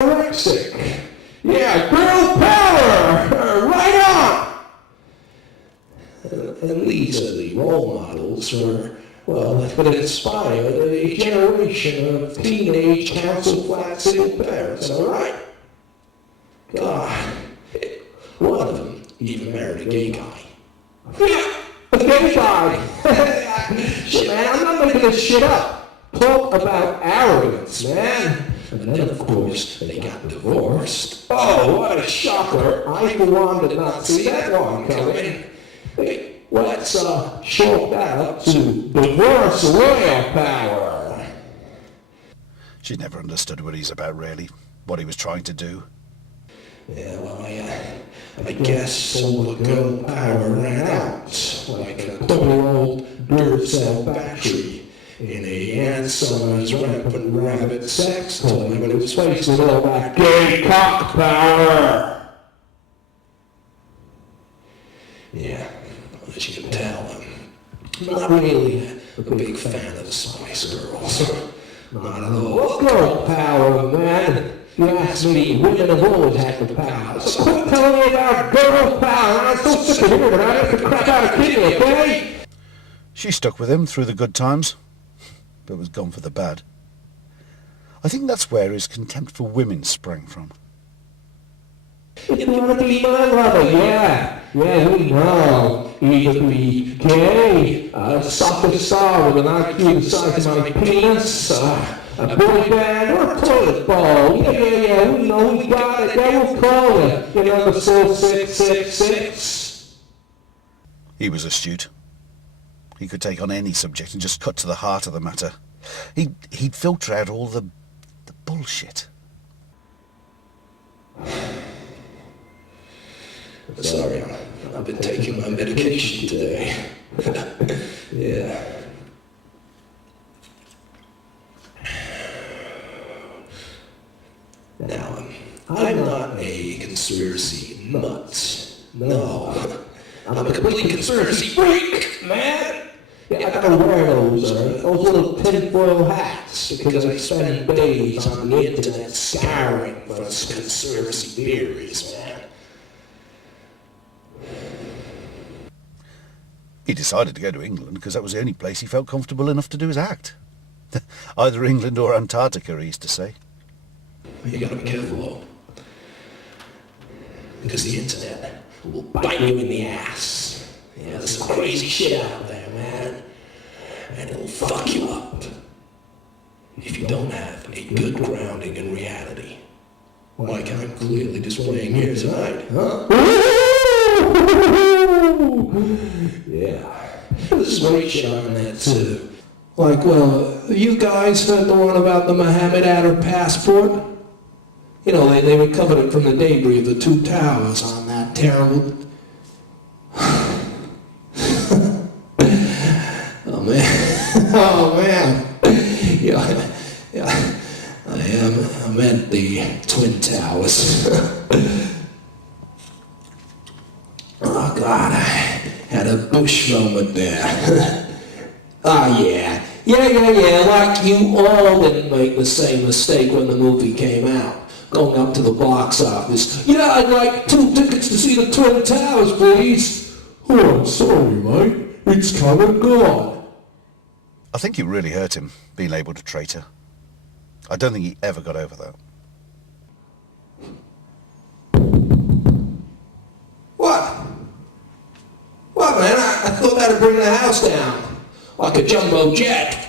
anorexic. Yeah, girl power! Right on! And these are the role models that inspired a generation of teenage council flat single parents, all right? God, one of them even married a gay guy. Yeah, a gay guy! Shit, man, I'm not making this shit up. Talk about arrogance, man. And then, of course, they got divorced. Oh, what a shocker. I, for one, did not see that one coming. Hey, let's chalk that up to divorce royal power. She never understood what he's about, really. What he was trying to do. Yeah, well, I guess all the girl power ran out, like a 20-year-old Duracell battery in a Aunt Summer's rampant rabbit sex toy when it was facing all that gay cock power. Yeah, as you can tell, I'm not really a big fan of the Spice Girls. Not at all. Girl power, man. You ask me, women have always had the power. So quit telling me about girl power. I'm so sick of hearing about it. The crap out of kid, okay? She stuck with him through the good times, but was gone for the bad. I think that's where his contempt for women sprang from. You want to be my lover, yeah. Yeah, we know. Either be gay, soft and sour with an IQ the size of my penis, a boy band, or a toilet bowl. Yeah, we know we got it. Yeah, we'll call it. You know, the 4666. He was astute. He could take on any subject and just cut to the heart of the matter. He'd filter out all the bullshit. Sorry, I've been taking my medication today. Yeah. Now, I'm not a conspiracy nut. No. I'm a complete conspiracy freak, man! Yeah, I gotta wear those little tinfoil hats because I spend days on the internet scouring for conspiracy theories, man. He decided to go to England because that was the only place he felt comfortable enough to do his act. Either England or Antarctica, he used to say. You gotta be careful, though. Because the internet will bite you in the ass. Yeah, there's some crazy shit out there, man. And it'll fuck you up. If you don't have a good grounding in reality. Like I'm clearly displaying here tonight, huh? Yeah. There's great shit on that, too. Like, well, you guys heard the one about the Mohammed Atta passport? You know, they recovered it from the debris of the two towers on that terrible... Oh, man. Yeah. I meant the Twin Towers. Oh, God, I had a Bush moment there. Oh, yeah. Yeah, like you all didn't make the same mistake when the movie came out. Going up to the box office. Yeah, I'd like 2 tickets to see the Twin Towers, please. Oh, I'm sorry, mate. It's come and gone. I think it really hurt him, being labelled a traitor. I don't think he ever got over that. What, man? I thought that'd bring the house down. Like a jumbo jet.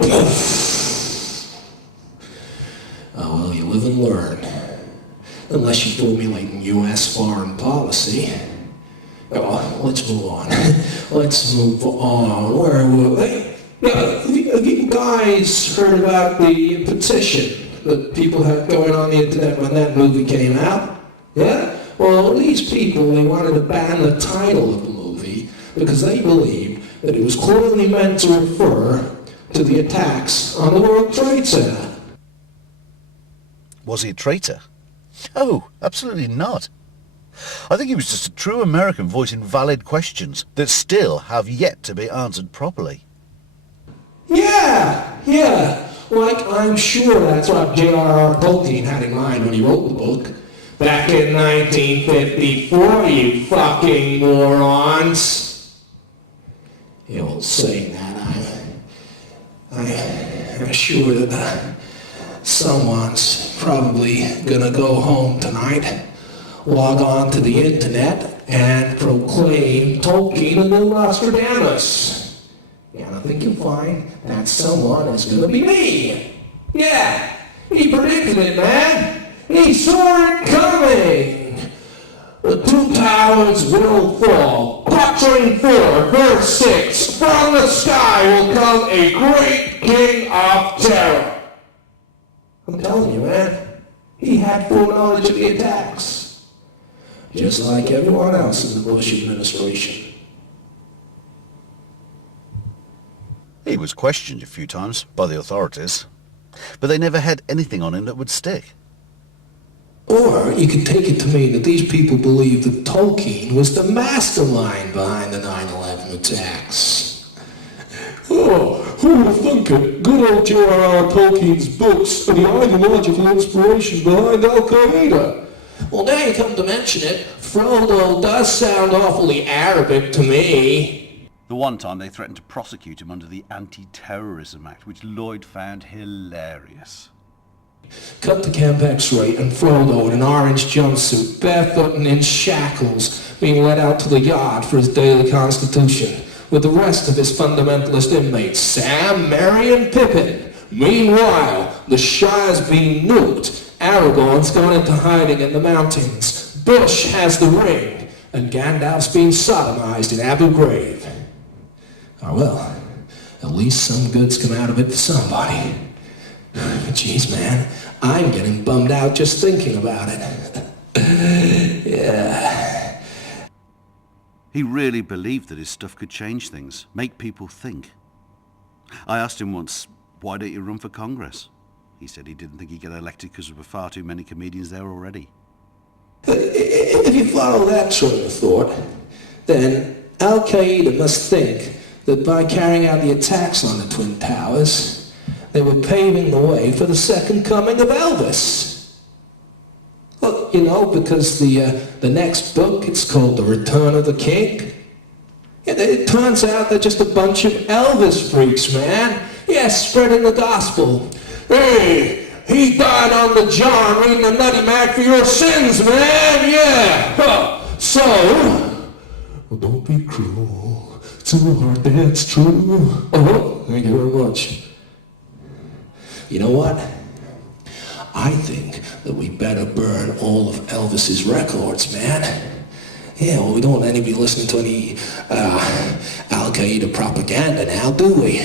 Oh, well, you live and learn. Unless you're formulating U.S. foreign policy. Oh, let's move on. Where were we? Yeah, have you guys heard about the petition that people had going on the internet when that movie came out? Yeah? Well, these people, they wanted to ban the title of the movie because they believed that it was clearly meant to refer to the attacks on the World Trade Center. Was he a traitor? No, absolutely not. I think he was just a true American voicing valid questions that still have yet to be answered properly. Yeah. Like, I'm sure that's what J.R.R. Tolkien had in mind when he wrote the book. Back in 1954, you fucking morons. You know, saying that, I'm sure that someone's probably gonna go home tonight, log on to the internet, and proclaim Tolkien a new Nostradamus. And I think you'll find that someone is gonna be me. Yeah, he predicted it, man. He saw it coming. The two towers will fall. Quatrain 4, verse 6. From the sky will come a great king of terror. I'm telling you, man. He had full knowledge of the attacks. Just like everyone else in the Bush administration. He was questioned a few times by the authorities, but they never had anything on him that would stick. Or you could take it to mean that these people believed that Tolkien was the mastermind behind the 9/11 attacks. Oh, who would have thunk it? Good old J.R.R. Tolkien's books are the ideological inspiration behind Al-Qaeda. Well, now you come to mention it, Frodo does sound awfully Arabic to me. The one time they threatened to prosecute him under the Anti-Terrorism Act, which Lloyd found hilarious. Cut the Camp X-ray and Frodo in an orange jumpsuit, barefoot and in shackles, being led out to the yard for his daily constitution, with the rest of his fundamentalist inmates, Sam, Merry, and Pippin. Meanwhile, the Shire's being nuked, Aragorn's gone into hiding in the mountains, Bush has the ring, and Gandalf's being sodomized in Abu Ghraib. Oh well, at least some good's come out of it for somebody. Jeez, man, I'm getting bummed out just thinking about it. Yeah. He really believed that his stuff could change things, make people think. I asked him once, why don't you run for Congress? He said he didn't think he'd get elected because there were far too many comedians there already. If you follow that train of thought, then Al-Qaeda must think that by carrying out the attacks on the Twin Towers, they were paving the way for the second coming of Elvis. Well, you know, because the next book, it's called The Return of the King. And it turns out they're just a bunch of Elvis freaks, man. Yeah, spreading the gospel. Hey, he died on the John reading the Nutty Mac for your sins, man. Yeah. Huh. So, well, don't be cruel to a heart that's true. Oh, thank you very much. You know what? I think that we better burn all of Elvis's records, man. Yeah, well, we don't want anybody listening to any Al-Qaeda propaganda now, do we?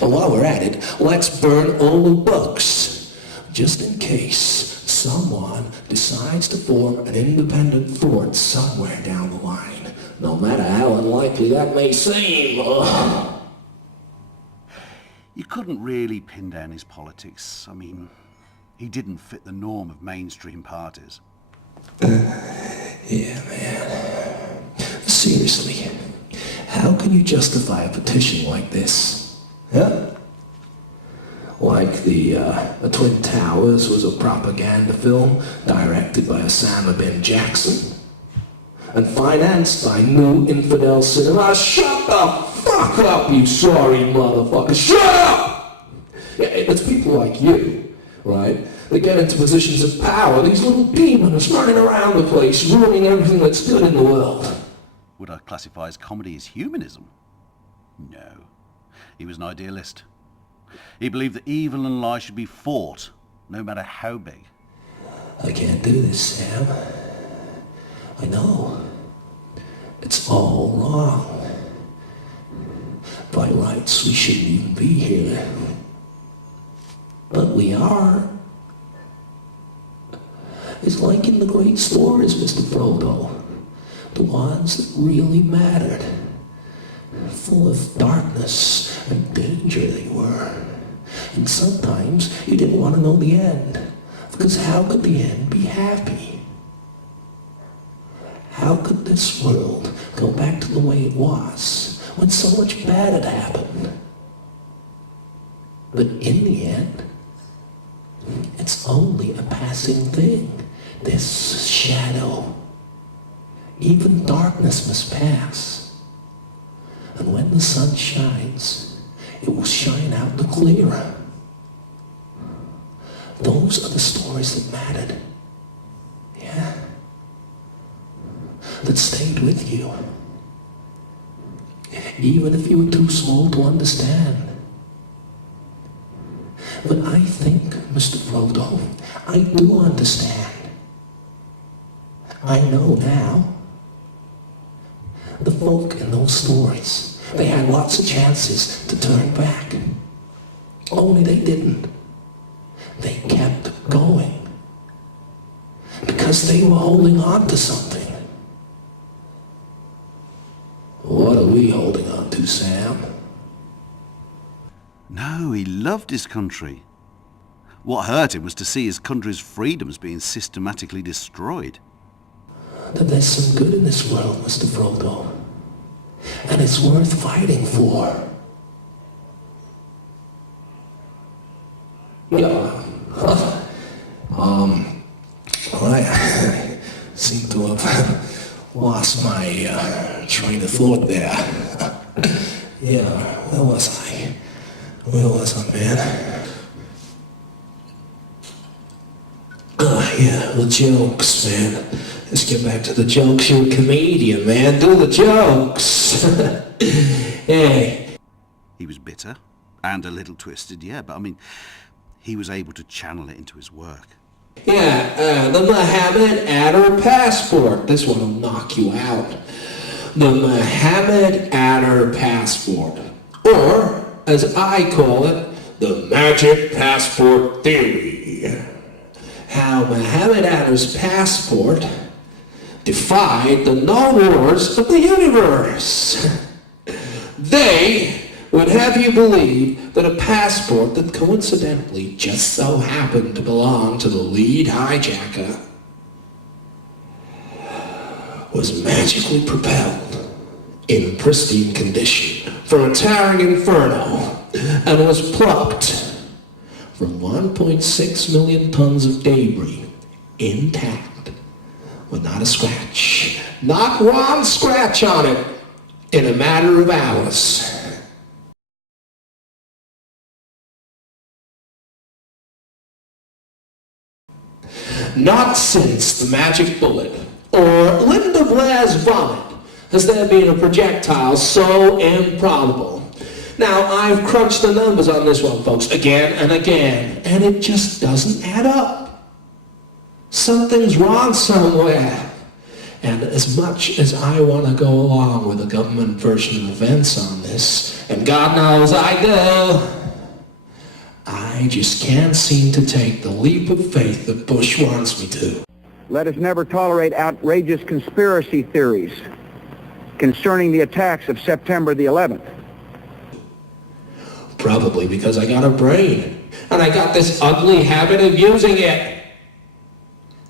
And while we're at it, let's burn all the books, just in case someone decides to form an independent thought somewhere down the line, no matter how unlikely that may seem. Ugh. You couldn't really pin down his politics. I mean, he didn't fit the norm of mainstream parties. Yeah, man. Seriously, how can you justify a petition like this? Huh? Like the Twin Towers was a propaganda film directed by Osama bin Jackson and financed by New Infidel Cinema. Shut the fuck up, you sorry motherfucker! Shut up! Yeah, it's people like you, right, that get into positions of power. These little demons running around the place, ruining everything that's good in the world. Would I classify his comedy as humanism? No. He was an idealist. He believed that evil and lie should be fought, no matter how big. I can't do this, Sam. I know. It's all wrong. By rights, we shouldn't even be here. But we are. It's like in the great stories, Mr. Frodo. The ones that really mattered. Full of darkness and danger they were. And sometimes you didn't want to know the end. Because how could the end be happy? How could this world go back to the way it was when so much bad had happened? But in the end, it's only a passing thing. This shadow. Even darkness must pass. And when the sun shines, it will shine out the clearer. Those are the stories that mattered. Yeah. That stayed with you. Even if you were too small to understand. But I think, Mr. Frodo, I do understand. I know now. The folk in those stories, they had lots of chances to turn back. Only they didn't. They kept going. Because they were holding on to something. What are we holding on to, Sam? No, he loved his country. What hurt him was to see his country's freedoms being systematically destroyed. That there's some good in this world, Mr. Frodo. And it's worth fighting for. Yeah. I seem to have lost my train of thought there. Yeah, where was I? Where was I, man? Yeah, the jokes, man. Let's get back to the jokes. You're a comedian, man. Do the jokes. Hey. He was bitter and a little twisted, yeah, but I mean, he was able to channel it into his work. Yeah, the Muhammad Adder passport. This one will knock you out. The Muhammad Adder passport. Or, as I call it, the magic passport theory. How Muhammad Adder's passport defied the known laws of the universe. They would have you believe that a passport that coincidentally just so happened to belong to the lead hijacker was magically propelled in pristine condition from a towering inferno and was plucked from 1.6 million tons of debris intact with not a scratch, not one scratch on it in a matter of hours. Not since the magic bullet or Linda Blair's vomit has there been a projectile so improbable. Now, I've crunched the numbers on this one, folks, again and again, and it just doesn't add up. Something's wrong somewhere. And as much as I want to go along with the government version of events on this, and God knows I do, I just can't seem to take the leap of faith that Bush wants me to. Let us never tolerate outrageous conspiracy theories concerning the attacks of September the 11th. Probably because I got a brain, and I got this ugly habit of using it.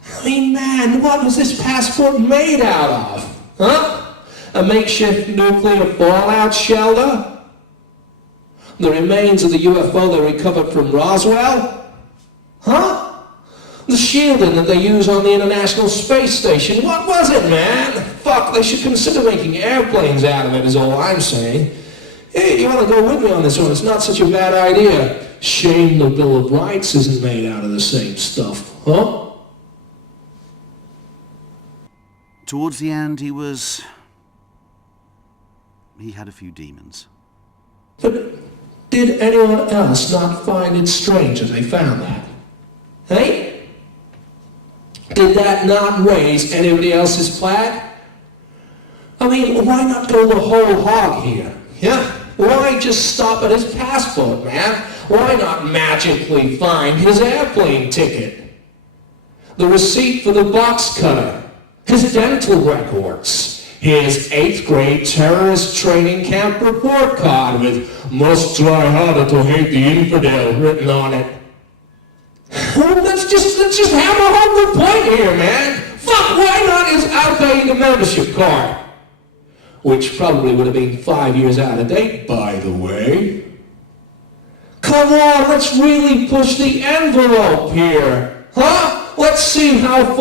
I mean, man, what was this passport made out of? Huh? A makeshift nuclear fallout shelter? The remains of the UFO they recovered from Roswell? Huh? The shielding that they use on the International Space Station? What was it, man? Fuck, they should consider making airplanes out of it, is all I'm saying. Hey, you want to go with me on this one? It's not such a bad idea. Shame the Bill of Rights isn't made out of the same stuff, huh? Towards the end, he had a few demons. But did anyone else not find it strange that they found that? Hey? Did that not raise anybody else's flag? I mean, why not go the whole hog here? Yeah? Why just stop at his passport, man? Why not magically find his airplane ticket? The receipt for the box cutter? His dental records? His 8th grade terrorist training camp report card with "must try harder to hate the infidel" written on it? Well, let's just hammer home the point here, man. Fuck, why not his Al-Qaeda membership card? Which probably would have been 5 years out of date, by the way. Come on, let's really push the envelope here. Huh? Let's see how far